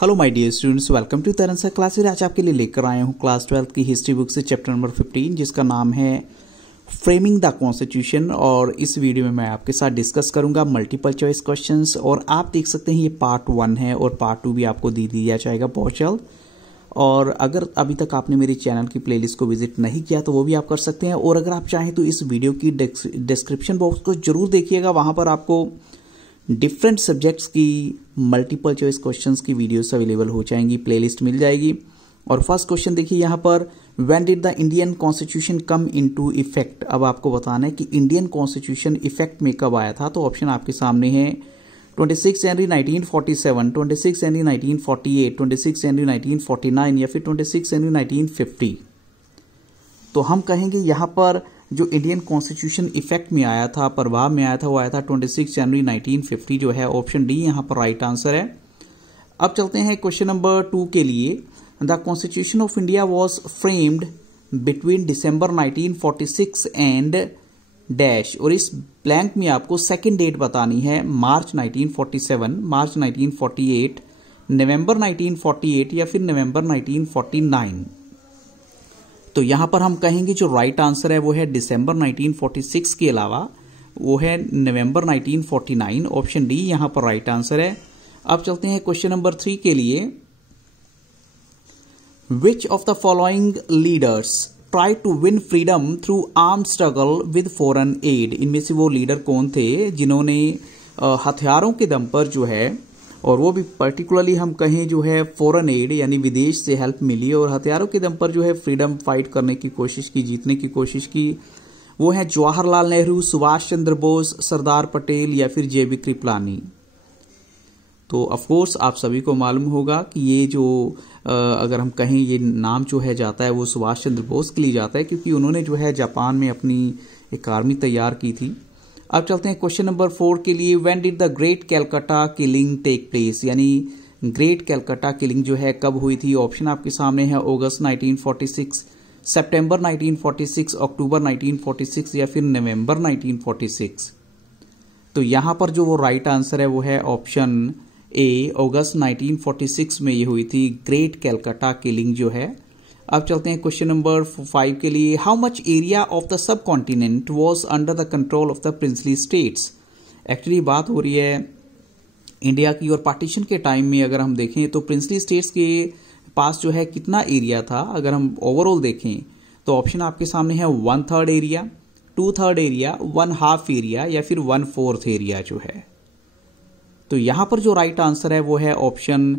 Hello my dear students, welcome to Taran sir classes. आज आपके लिए लेकर आए हूँ क्लास 12 की हिस्ट्री बुक से चैप्टर नंबर 15 जिसका नाम है फ्रेमिंग द कॉन्स्टिट्यूशन। और इस वीडियो में मैं आपके साथ डिस्कस करूंगा मल्टीपल चॉइस क्वेश्चंस। और आप देख सकते हैं ये पार्ट 1 है और पार्ट 2 भी आपको दे दिया जाएगा बहुत जल्द। और अगर अभी तक आपने मेरे चैनल की प्लेलिस्ट को विजिट नहीं किया तो वो भी आप कर सकते हैं। और अगर आप चाहें तो इस वीडियो की डिस्क्रिप्शन बॉक्स को जरूर देखिएगा, वहां पर आपको डिफरेंट सब्जेक्ट्स की मल्टीपल चॉइस क्वेश्चंस की वीडियोस अवेलेबल हो जाएंगी, प्लेलिस्ट मिल जाएगी। और फर्स्ट क्वेश्चन देखिए यहाँ पर, when did the Indian constitution come into effect. अब आपको बताना है कि इंडियन कॉन्स्टिट्यूशन इफेक्ट में कब आया था। तो ऑप्शन आपके सामने है 26 जनवरी 1947, 26 जनवरी 1948, 26 जनवरी 1949 या फिर 26 जनवरी 1950। तो हम कहेंगे यहाँ पर जो इंडियन कॉन्स्टिट्यूशन इफेक्ट में आया था, प्रभाव में आया था, वो आया था 26 जनवरी 1950 जो है ऑप्शन डी यहाँ पर राइट आंसर है। अब चलते हैं क्वेश्चन नंबर 2 के लिए। The constitution of India was framed between December 1946 and dash. और इस ब्लैंक में आपको सेकेंड डेट बतानी है, मार्च 1947, मार्च 1948, नवंबर 1948 या फिर नवंबर 1949। तो यहां पर हम कहेंगे जो राइट आंसर है वो है दिसंबर 1946 के अलावा वो है नवंबर 1949, ऑप्शन डी यहां पर राइट आंसर है। अब चलते हैं क्वेश्चन नंबर 3 के लिए। Which of the following leaders try to win freedom through arm struggle with foreign aid. इनमें से वो लीडर कौन थे जिन्होंने हथियारों के दम पर जो है, और वो भी पर्टिकुलरली हम कहें जो है फॉरेन एड यानी विदेश से हेल्प मिली और हथियारों के दम पर जो है फ्रीडम फाइट करने की कोशिश की, जीतने की कोशिश की। वो है जवाहरलाल नेहरू, सुभाष चंद्र बोस, सरदार पटेल या फिर जेबी कृपलानी। तो ऑफ कोर्स आप सभी को मालूम होगा कि ये जो अगर हम कहें ये नाम जो है जाता है वो सुभाष चंद्र बोस के लिए जाता है, क्योंकि उन्होंने जो है जापान में अपनी एक आर्मी तैयार की थी। अब चलते हैं क्वेश्चन नंबर 4 के लिए। When did the great Calcutta killing take place. यानी ग्रेट कैलकाटा किलिंग जो है कब हुई थी। ऑप्शन आपके सामने है अगस्त 1946, सितंबर 1946, अक्टूबर 1946 या फिर नवंबर 1946। तो यहां पर जो वो राइट आंसर है वो है ऑप्शन ए, अगस्त 1946 में ये हुई थी ग्रेट कैलकाटा किलिंग जो है। अब चलते हैं क्वेश्चन नंबर 5 के लिए। How much area of the sub continent was under the control of the princely states. Actually बात हो रही है इंडिया की, और पार्टीशन के टाइम में अगर हम देखें तो प्रिंसली स्टेट्स के पास जो है कितना एरिया था। अगर हम ओवरऑल देखें तो ऑप्शन आपके सामने है 1/3 एरिया, 2/3 एरिया, 1/2 एरिया या फिर 1/4 एरिया जो है। तो यहां पर जो राइट आंसर है वो है ऑप्शन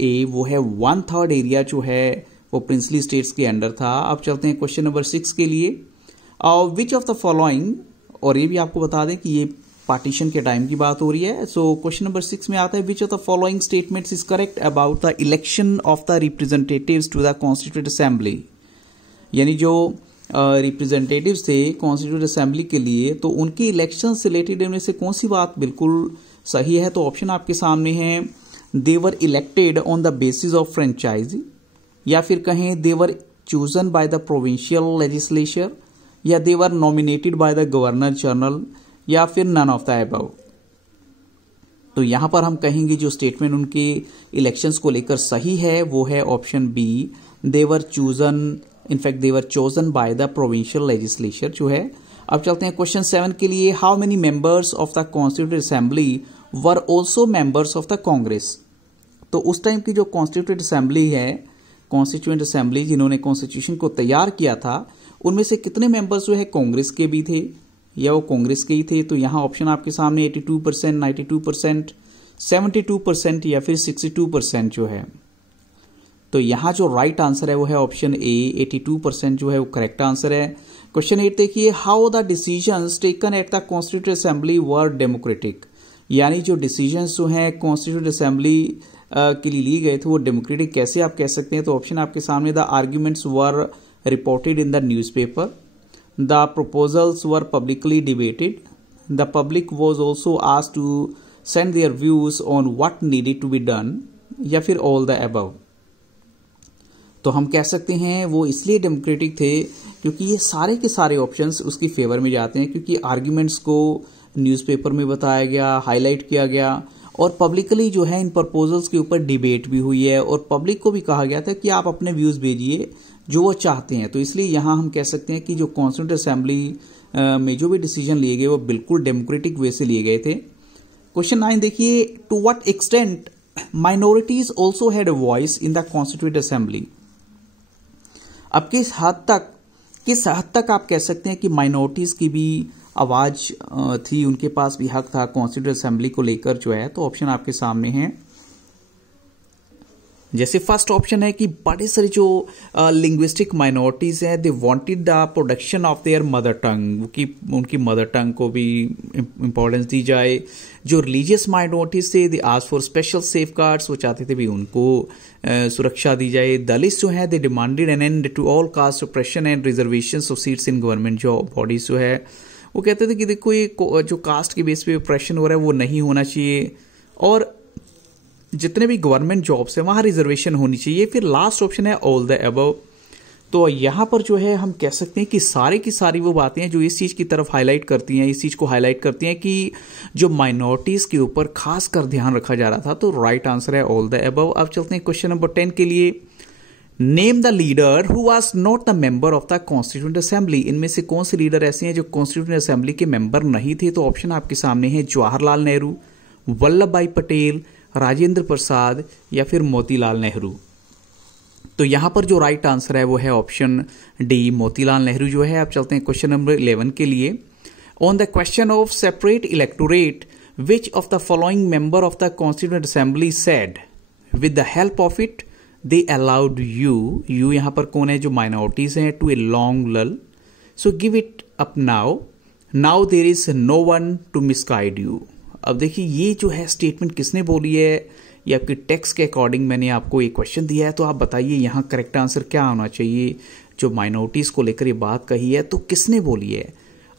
ए, वो है 1/3 एरिया जो है वो प्रिंसली स्टेट्स के अंडर था। अब चलते हैं क्वेश्चन नंबर 6 के लिए। विच ऑफ द फॉलोइंग, और ये भी आपको बता दें कि ये पार्टीशन के टाइम की बात हो रही है। सो क्वेश्चन नंबर 6 में आता है, which of the following statements is correct about the election of the representatives to the constituent assembly. यानी जो रिप्रेजेंटेटिव्स थे कॉन्स्टिट्यूएंट असेंबली के लिए, तो उनकी इलेक्शन से रिलेटेड इनमें से कौन सी बात बिल्कुल सही है। तो ऑप्शन आपके सामने है, they were elected on the basis of franchise, या फिर कहें they were chosen by the provincial legislature, या they were nominated by the governor general, या फिर नन ऑफ द अबव। तो यहां पर हम कहेंगे जो स्टेटमेंट उनके इलेक्शंस को लेकर सही है वो है option B, they were chosen, in fact they were chosen by the provincial legislature जो है। अब चलते हैं क्वेश्चन 7 के लिए। How many members of the constituent assembly were also members of the Congress. तो उस टाइम की जो कॉन्स्टिट्यूएंट असेंबली है, कॉन्स्टिट्यूएंट असेंबली जिन्होंने कॉन्स्टिट्यूशन को तैयार किया था, उनमें से कितने मेंबर्स जो है कांग्रेस के भी थे या वो कांग्रेस के ही थे। तो यहां ऑप्शन आपके सामने 82%, 92%, 72% या फिर 62% जो है। तो यहां जो राइट आंसर है वो है ऑप्शन ए, 82% जो है वो करेक्ट आंसर है। क्वेश्चन 8 देखिए। How the decisions taken at the constituent assembly were democratic. यानी जो डिसीजंस जो है कॉन्स्टिट्यूएंट असेंबली के लिए ली गए थे वो डेमोक्रेटिक कैसे आप कह सकते हैं। तो ऑप्शन आपके सामने, the arguments were reported in the newspaper, the proposals were publicly debated, the public was also asked to send their views on what needed to be done, या फिर ऑल द अबव। तो हम कह सकते हैं वो इसलिए डेमोक्रेटिक थे क्योंकि ये सारे के सारे ऑप्शंस उसकी फेवर में जाते हैं, क्योंकि आर्ग्यूमेंट्स को न्यूज़पेपर में बताया गया, हाईलाइट किया गया, और पब्लिकली जो है इन प्रपोजल्स के ऊपर डिबेट भी हुई है और पब्लिक को भी कहा गया था कि आप अपने व्यूज भेजिए जो वो चाहते हैं। तो इसलिए यहां हम कह सकते हैं कि जो कॉन्स्टिट्यूंट असेंबली में जो भी डिसीजन लिए गए वो बिल्कुल डेमोक्रेटिक वे से लिए गए थे। क्वेश्चन 9 देखिए, to what extent minorities also had a voice in the constituent assembly. अब किस हद तक आप कह सकते हैं कि माइनॉरिटीज की भी आवाज थी, उनके पास भी हक था कॉन्स्टिट्यूंट असेंबली को लेकर जो है। तो ऑप्शन आपके सामने हैं। जैसे फर्स्ट ऑप्शन है कि बड़े सारे जो लिंग्विस्टिक माइनॉरिटीज हैं they wanted the production of their mother tongue, कि उनकी मदर टंग को भी इंपॉर्टेंस दी जाए। जो रिलीजियस माइनॉरिटीज थे they asked for special safeguards, वो चाहते थे भी उनको सुरक्षा दी जाए। दलित जो है they demanded an end to all caste operation and reservations of seats in government job bodies जो है वो कहते थे कि देखो ये जो कास्ट के बेस पे ऑपरेशन हो रहा है वो नहीं होना चाहिए और जितने भी गवर्नमेंट जॉब्स है वहां रिजर्वेशन होनी चाहिए। फिर लास्ट ऑप्शन है ऑल द अबव। तो यहां पर जो है हम कह सकते हैं कि सारी की सारी वो बातें हैं जो इस चीज की तरफ हाईलाइट करती हैं, इस चीज को हाईलाइट करती हैं कि जो माइनॉरिटीज के ऊपर खासकर ध्यान रखा जा रहा था। तो राइट आंसर है ऑल द अबव। अब चलते हैं क्वेश्चन नंबर 10 के लिए। Name the leader who was not the member of the constituent assembly. इनमें से कौन से लीडर ऐसे हैं जो कॉन्स्टिट्यूएंट असेंबली के मेंबर नहीं थे। तो ऑप्शन आपके सामने है जवाहरलाल नेहरू, वल्लभ भाई पटेल, राजेंद्र प्रसाद या फिर मोतीलाल नेहरू। तो यहां पर जो राइट आंसर है वो है ऑप्शन डी, मोतीलाल नेहरू जो है। अब चलते हैं क्वेश्चन नंबर 11 के लिए। On the question of separate electorate which of the following member of the constituent assembly said with the help of it they allowed you यहां पर कौन है, जो माइनॉरिटीज हैं, to a long lull, so give it up now there is no one to misguide you. अब देखिए ये जो है स्टेटमेंट किसने बोली है, ये आपके टेक्स्ट के अकॉर्डिंग मैंने आपको एक क्वेश्चन दिया है। तो आप बताइए यहाँ करेक्ट आंसर क्या होना चाहिए। जो माइनॉरिटीज को लेकर ये बात कही है तो किसने बोली है,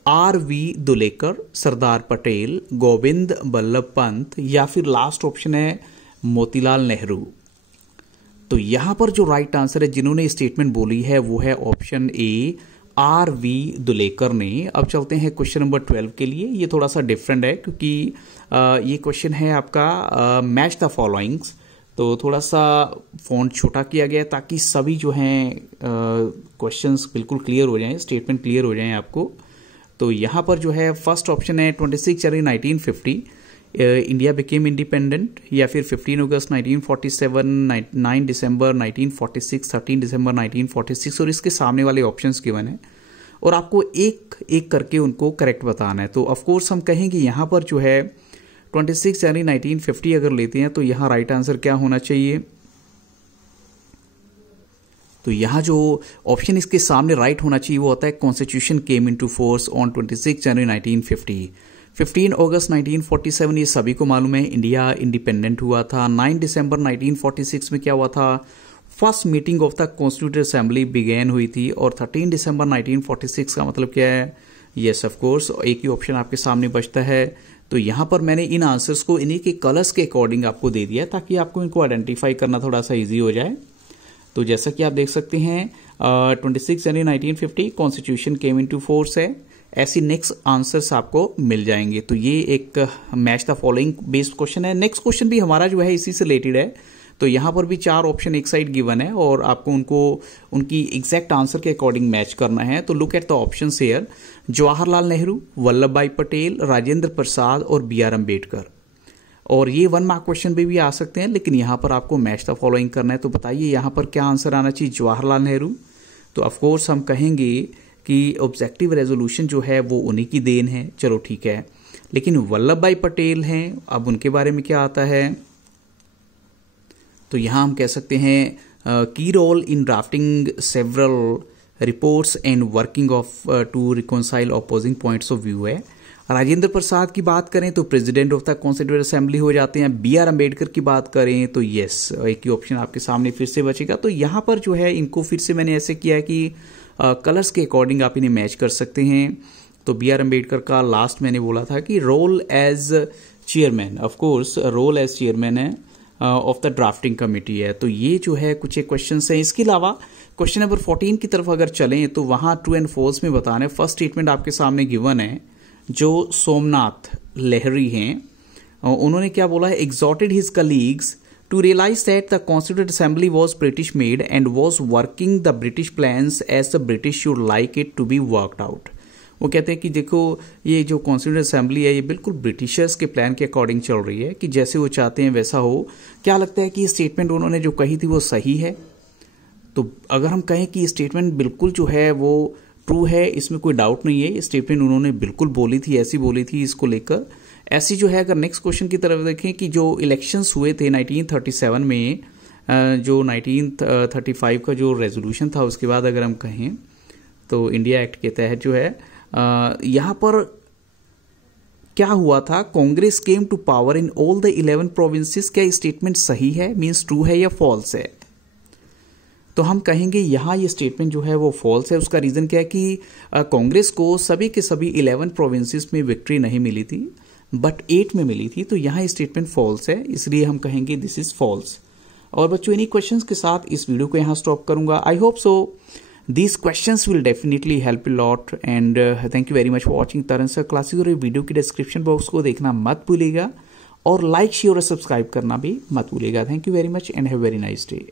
आर.वी. दुलेकर, सरदार पटेल, गोविंद बल्लभ पंत या फिर लास्ट ऑप्शन है मोतीलाल नेहरू। तो यहां पर जो राइट आंसर है जिन्होंने स्टेटमेंट बोली है वो है ऑप्शन ए, आर.वी. दुलेकर ने। अब चलते हैं क्वेश्चन नंबर 12 के लिए। ये थोड़ा सा डिफरेंट है क्योंकि ये क्वेश्चन है आपका मैच द फॉलोइंग्स। तो थोड़ा सा फॉन्ट छोटा किया गया ताकि सभी जो हैं क्वेश्चंस बिल्कुल क्लियर हो जाएं, स्टेटमेंट क्लियर हो जाएं आपको। तो यहाँ पर जो है फर्स्ट ऑप्शन है 26 जनवरी 1950 इंडिया बिकेम इंडिपेंडेंट, या फिर 15 अगस्त 1947, 9 दिसंबर 1946, 13 दिसंबर 1946 और इसके सामने वाले ऑप्शंस गिवन है और आपको एक एक करके उनको करेक्ट बताना है। तो ऑफकोर्स हम कहेंगे यहाँ पर जो है 26 जनवरी 1950 अगर लेते हैं तो यहाँ राइट आंसर क्या होना चाहिए। तो यहाँ जो ऑप्शन इसके सामने राइट होना चाहिए वो होता है constitution came into force on 26 जनवरी 1950। 15 अगस्त 1947 ये सभी को मालूम है इंडिया इंडिपेंडेंट हुआ था। 9 दिसंबर 1946 में क्या हुआ था, first meeting of the constituent assembly began हुई थी। और 13 दिसंबर 1946 का मतलब क्या है, यस ऑफ कोर्स एक ही ऑप्शन आपके सामने बचता है। तो यहाँ पर मैंने इन आंसर्स को इन्हीं के कलर्स के अकॉर्डिंग आपको दे दिया ताकि आपको इनको आइडेंटिफाई करना थोड़ा सा ईजी हो जाए। तो जैसा कि आप देख सकते हैं 26 जनवरी 1950 कॉन्स्टिट्यूशन केम इनटू फोर्स है। ऐसी नेक्स्ट आंसर्स आपको मिल जाएंगे। तो ये एक match the following based question है। नेक्स्ट क्वेश्चन भी हमारा जो है इसी से रिलेटेड है। तो यहां पर भी 4 ऑप्शन एक साइड गिवन है और आपको उनको उनकी एग्जैक्ट आंसर के अकॉर्डिंग मैच करना है। तो look at the option here, Jawaharlal Nehru, Vallabh भाई पटेल, राजेंद्र प्रसाद और बी.आर. अम्बेडकर। और ये 1 मार्क क्वेश्चन भी आ सकते हैं लेकिन यहां पर आपको मैच द फॉलोइंग करना है। तो बताइए यहां पर क्या आंसर आना चाहिए, जवाहरलाल नेहरू। तो ऑफकोर्स हम कहेंगे कि ऑब्जेक्टिव रेजोल्यूशन जो है वो उन्हीं की देन है, चलो ठीक है। लेकिन वल्लभ भाई पटेल हैं, अब उनके बारे में क्या आता है। तो यहां हम कह सकते हैं की role in drafting several reports and working of to reconcile opposing points of view है। राजेंद्र प्रसाद की बात करें तो president of the constituent assembly हो जाते हैं। बी.आर. अम्बेडकर की बात करें तो यस एक ही ऑप्शन आपके सामने फिर से बचेगा। तो यहां पर जो है इनको फिर से मैंने ऐसे किया है कि कलर्स के अकॉर्डिंग आप इन्हें मैच कर सकते हैं। तो बी.आर. अम्बेडकर का लास्ट मैंने बोला था कि role as chairman, of course role as chairman है ऑफ द ड्राफ्टिंग कमेटी है। तो ये जो है कुछ एक क्वेश्चन हैं। इसके अलावा क्वेश्चन नंबर 14 की तरफ अगर चलें तो वहां ट्रू एंड फॉल्स में बताना है। फर्स्ट स्टेटमेंट आपके सामने गिवन है, जो सोमनाथ लहरी हैं उन्होंने क्या बोला है, exhorted his colleagues to realize that the Constituent Assembly was British made and was working the British plans as the British should like it to be worked out. वो कहते हैं कि देखो ये जो कॉन्स्टिट्यूएंट असेंबली है ये बिल्कुल ब्रिटिशर्स के प्लान के अकॉर्डिंग चल रही है कि जैसे वो चाहते हैं वैसा हो। क्या लगता है कि ये स्टेटमेंट उन्होंने जो कही थी वो सही है? तो अगर हम कहें कि ये स्टेटमेंट बिल्कुल जो है वो ट्रू है, इसमें कोई डाउट नहीं है, ये स्टेटमेंट उन्होंने बिल्कुल बोली थी, ऐसी बोली थी इसको लेकर। ऐसी जो है अगर नेक्स्ट क्वेश्चन की तरफ देखें कि जो इलेक्शंस हुए थे 1937 में, जो 1935 का जो रेजोल्यूशन था उसके बाद अगर हम कहें तो इंडिया एक्ट के तहत जो है यहाँ पर क्या हुआ था, Congress came to power in all the 11 provinces. क्या स्टेटमेंट सही है, मीन्स ट्रू है या फॉल्स है? तो हम कहेंगे यहाँ ये स्टेटमेंट जो है वो फॉल्स है। उसका रीजन क्या है कि कांग्रेस को सभी के सभी 11 प्रोविंसेस में विक्ट्री नहीं मिली थी बट 8 में मिली थी, तो यहाँ स्टेटमेंट फॉल्स है, इसलिए हम कहेंगे दिस इज फॉल्स। और बच्चों इन्हीं क्वेश्चंस के साथ इस वीडियो को यहाँ स्टॉप करूंगा। I hope so these questions will definitely help a lot and thank you very much for watching Taran sir classes. और वीडियो की डिस्क्रिप्शन बॉक्स को देखना मत भूलिएगा और लाइक शेयर और सब्सक्राइब करना भी मत भूलिएगा। Thank you very much and have very nice day.